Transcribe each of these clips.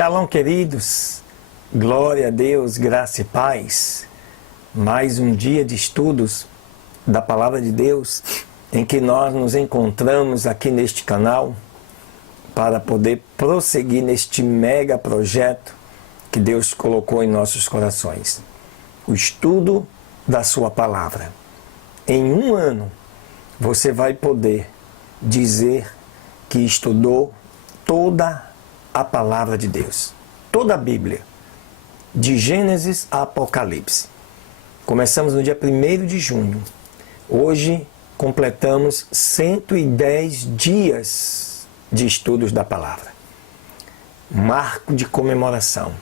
Shalom, queridos, glória a Deus, graça e paz. Mais um dia de estudos da Palavra de Deus, em que nós nos encontramos aqui neste canal para poder prosseguir neste mega projeto que Deus colocou em nossos corações. O estudo da sua Palavra. Em um ano, você vai poder dizer que estudou toda a Palavra de Deus, toda a Bíblia, de Gênesis a Apocalipse. Começamos no dia 1º de junho. Hoje completamos 110 dias de estudos da Palavra. Marco de comemoração.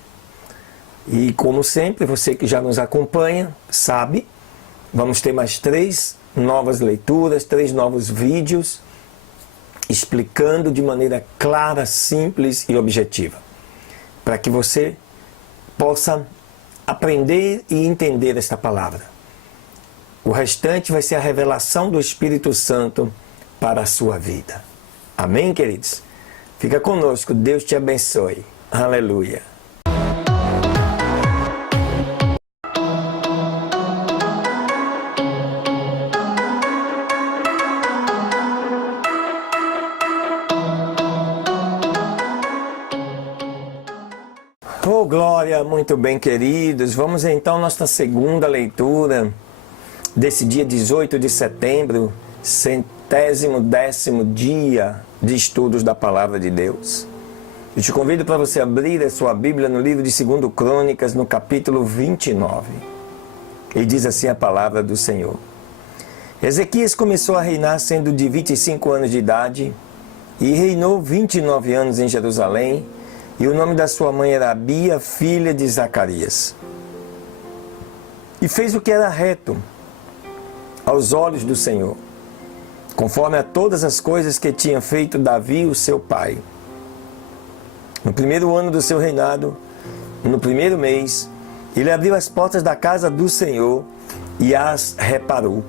E como sempre, você que já nos acompanha, sabe, vamos ter mais 3 novas leituras, 3 novos vídeos, explicando de maneira clara, simples e objetiva, para que você possa aprender e entender esta palavra. O restante vai ser a revelação do Espírito Santo para a sua vida. Amém, queridos? Fica conosco, Deus te abençoe. Aleluia. Oh, glória, muito bem, queridos. Vamos então à nossa segunda leitura desse dia 18 de setembro, 110º dia de estudos da Palavra de Deus. Eu te convido para você abrir a sua Bíblia no livro de 2 Crônicas, no capítulo 29. E diz assim a palavra do Senhor. Ezequias começou a reinar sendo de 25 anos de idade e reinou 29 anos em Jerusalém. E o nome da sua mãe era Abia, filha de Zacarias. E fez o que era reto aos olhos do Senhor, conforme a todas as coisas que tinha feito Davi, o seu pai. No 1º ano do seu reinado, no 1º mês, ele abriu as portas da casa do Senhor e as reparou.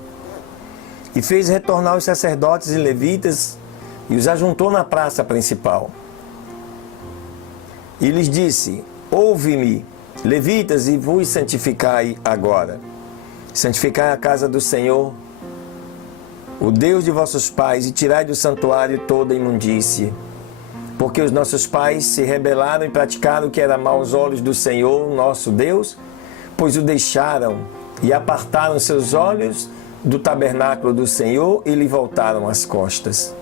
E fez retornar os sacerdotes e levitas e os ajuntou na praça principal. E lhes disse: ouve-me, levitas, e vos santificai agora. Santificai a casa do Senhor, o Deus de vossos pais, e tirai do santuário toda imundície. Porque os nossos pais se rebelaram e praticaram o que era mau aos olhos do Senhor, nosso Deus, pois o deixaram e apartaram seus olhos do tabernáculo do Senhor e lhe voltaram as costas.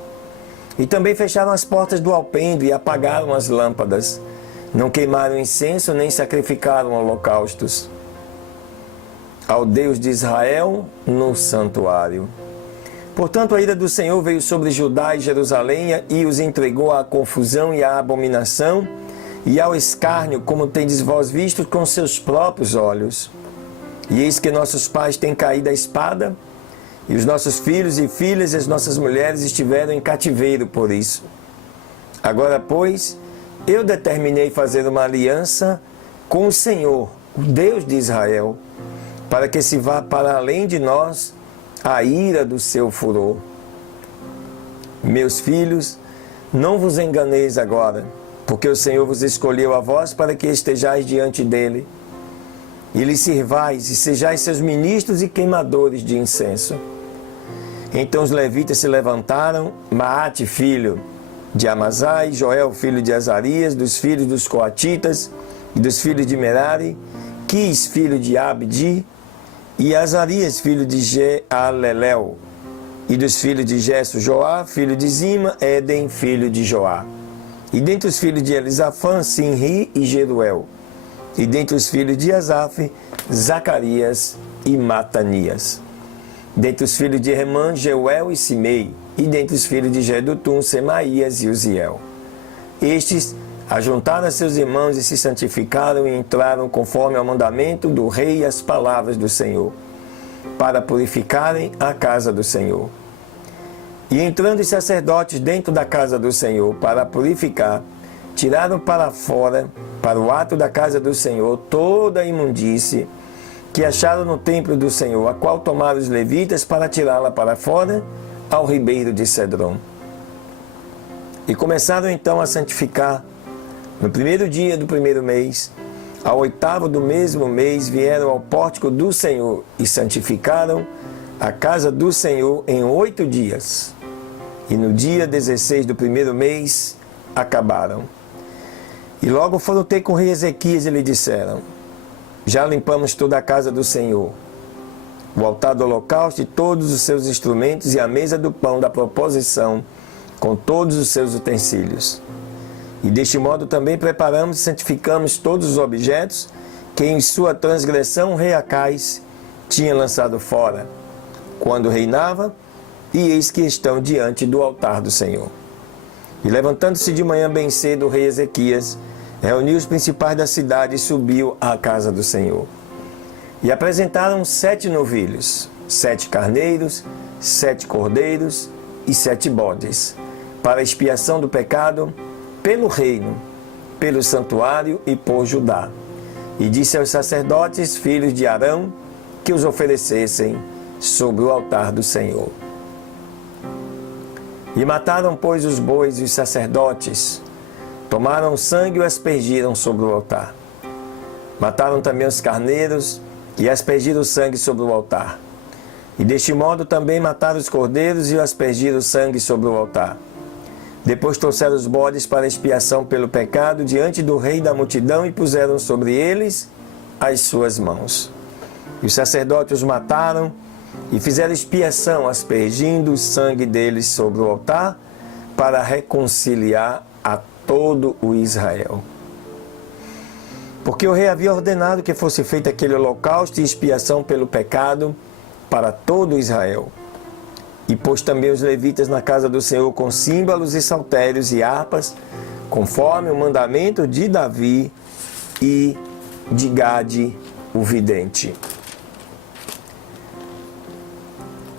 E também fecharam as portas do alpendre e apagaram as lâmpadas. Não queimaram incenso, nem sacrificaram holocaustos ao Deus de Israel no santuário. Portanto, a ira do Senhor veio sobre Judá e Jerusalém e os entregou à confusão e à abominação e ao escárnio, como tendes vós visto com seus próprios olhos. E eis que nossos pais têm caído à espada, e os nossos filhos e filhas e as nossas mulheres estiveram em cativeiro por isso. Agora, pois, eu determinei fazer uma aliança com o Senhor, o Deus de Israel, para que se vá para além de nós a ira do seu furor. Meus filhos, não vos enganeis agora, porque o Senhor vos escolheu a vós para que estejais diante dele, e lhe sirvais e sejais seus ministros e queimadores de incenso. Então os levitas se levantaram, Maate, filho de Amazai, Joel, filho de Azarias, dos filhos dos Coatitas e dos filhos de Merari, Quis, filho de Abdi, e Azarias, filho de Jealelel, e dos filhos de Gesso, Joá, filho de Zima, Éden, filho de Joá. E dentre os filhos de Elisafã, Sinri e Jeruel. E dentre os filhos de Asaf, Zacarias e Matanias. Dentre os filhos de Remã, Jeuel e Simei. E dentre os filhos de Jedutum, Semaías e Uziel. Estes ajuntaram a seus irmãos e se santificaram e entraram conforme ao mandamento do rei e as palavras do Senhor, para purificarem a casa do Senhor. E entrando os sacerdotes dentro da casa do Senhor para purificar, tiraram para fora, para o ato da casa do Senhor, toda a imundície que acharam no templo do Senhor, a qual tomaram os levitas para tirá-la para fora, ao ribeiro de Cedron. E começaram então a santificar No primeiro dia do primeiro mês, ao 8º do mesmo mês, vieram ao pórtico do Senhor e santificaram a casa do Senhor em 8 dias. E no dia 16 do primeiro mês, acabaram. E logo foram ter com o rei Ezequias e lhe disseram: já limpamos toda a casa do Senhor, o altar do holocausto e todos os seus instrumentos e a mesa do pão da proposição, com todos os seus utensílios. E deste modo também preparamos e santificamos todos os objetos que em sua transgressão o rei Acais tinha lançado fora, quando reinava, e eis que estão diante do altar do Senhor. E levantando-se de manhã bem cedo o rei Ezequias, reuniu os principais da cidade e subiu à casa do Senhor. E apresentaram 7 novilhos, 7 carneiros, 7 cordeiros e 7 bodes, para expiação do pecado, pelo reino, pelo santuário e por Judá. E disse aos sacerdotes, filhos de Arão, que os oferecessem sobre o altar do Senhor. E mataram, pois, os bois e os sacerdotes, tomaram o sangue e o aspergiram sobre o altar. Mataram também os carneiros e aspergiram o sangue sobre o altar. E deste modo também mataram os cordeiros e aspergiram o sangue sobre o altar. Depois trouxeram os bodes para expiação pelo pecado diante do rei da multidão e puseram sobre eles as suas mãos. E os sacerdotes os mataram e fizeram expiação, aspergindo o sangue deles sobre o altar, para reconciliar a todo o Israel. Porque o rei havia ordenado que fosse feito aquele holocausto e expiação pelo pecado para todo Israel. E pôs também os levitas na casa do Senhor com símbolos e saltérios e harpas, conforme o mandamento de Davi e de Gade, o vidente.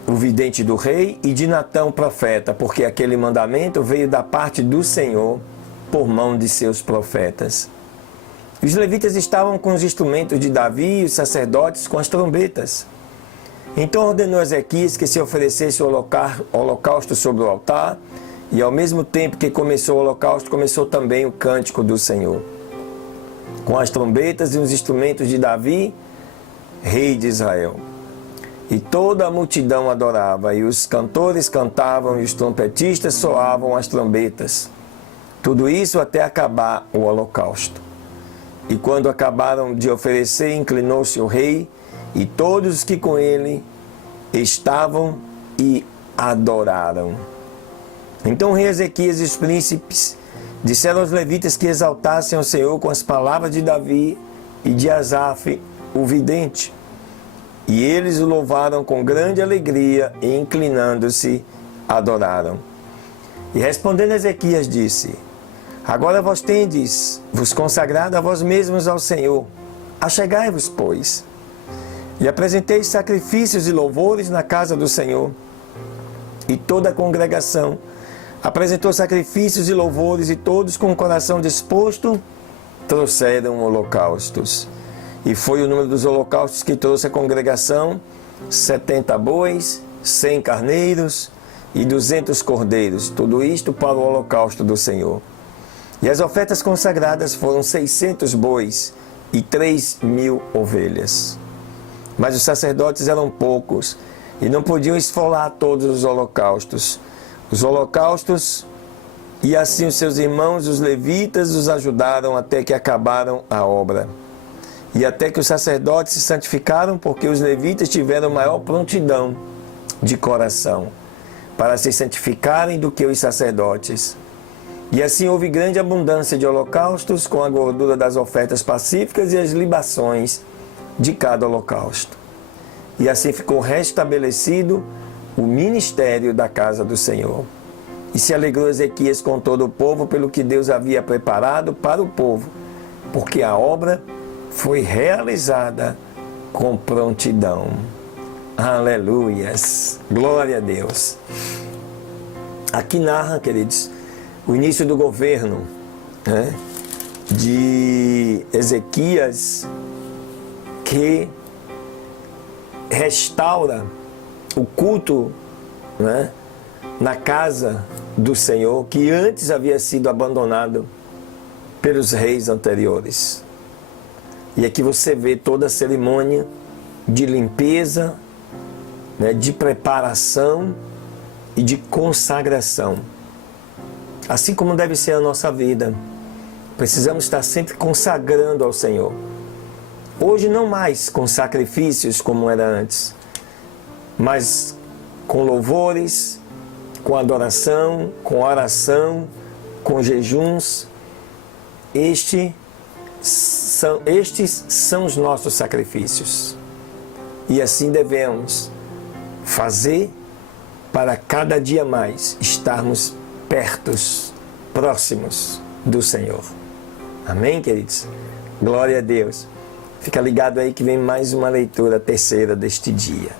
O vidente do rei, e de Natão, profeta, porque aquele mandamento veio da parte do Senhor por mão de seus profetas. Os levitas estavam com os instrumentos de Davi e os sacerdotes com as trombetas. Então ordenou Ezequias que se oferecesse o holocausto sobre o altar, e ao mesmo tempo que começou o holocausto, começou também o cântico do Senhor, com as trombetas e os instrumentos de Davi, rei de Israel. E toda a multidão adorava, e os cantores cantavam, e os trompetistas soavam as trombetas. Tudo isso até acabar o holocausto. E quando acabaram de oferecer, inclinou-se o rei e todos os que com ele estavam e adoraram. Então o rei Ezequias e os príncipes disseram aos levitas que exaltassem ao Senhor com as palavras de Davi e de Asaf, o vidente. E eles o louvaram com grande alegria e, inclinando-se, adoraram. E respondendo Ezequias disse: agora vós tendes vos consagrado a vós mesmos ao Senhor. Achegai-vos, pois, e apresenteis sacrifícios e louvores na casa do Senhor. E toda a congregação apresentou sacrifícios e louvores, e todos com o coração disposto trouxeram holocaustos. E foi o número dos holocaustos que trouxe a congregação: 70 bois, 100 carneiros e 200 cordeiros, tudo isto para o holocausto do Senhor. E as ofertas consagradas foram 600 bois e 3.000 ovelhas. Mas os sacerdotes eram poucos e não podiam esfolar todos os holocaustos. E assim os seus irmãos, os levitas, os ajudaram até que acabaram a obra. E até que os sacerdotes se santificaram, porque os levitas tiveram maior prontidão de coração para se santificarem do que os sacerdotes. E assim houve grande abundância de holocaustos, com a gordura das ofertas pacíficas e as libações de cada holocausto. E assim ficou restabelecido o ministério da casa do Senhor. E se alegrou Ezequias com todo o povo pelo que Deus havia preparado para o povo, porque a obra foi realizada com prontidão. Aleluias! Glória a Deus! Aqui narra, queridos, o início do governo, né, de Ezequias, que restaura o culto, né, na casa do Senhor, que antes havia sido abandonado pelos reis anteriores. E aqui você vê toda a cerimônia de limpeza, né, de preparação e de consagração. Assim como deve ser a nossa vida. Precisamos estar sempre consagrando ao Senhor. Hoje não mais com sacrifícios como era antes, mas com louvores, com adoração, com oração, com jejuns. Estes são os nossos sacrifícios. E assim devemos fazer para cada dia mais estarmos pertos, próximos do Senhor. Amém, queridos? Glória a Deus. Fica ligado aí que vem mais uma leitura, a terceira deste dia.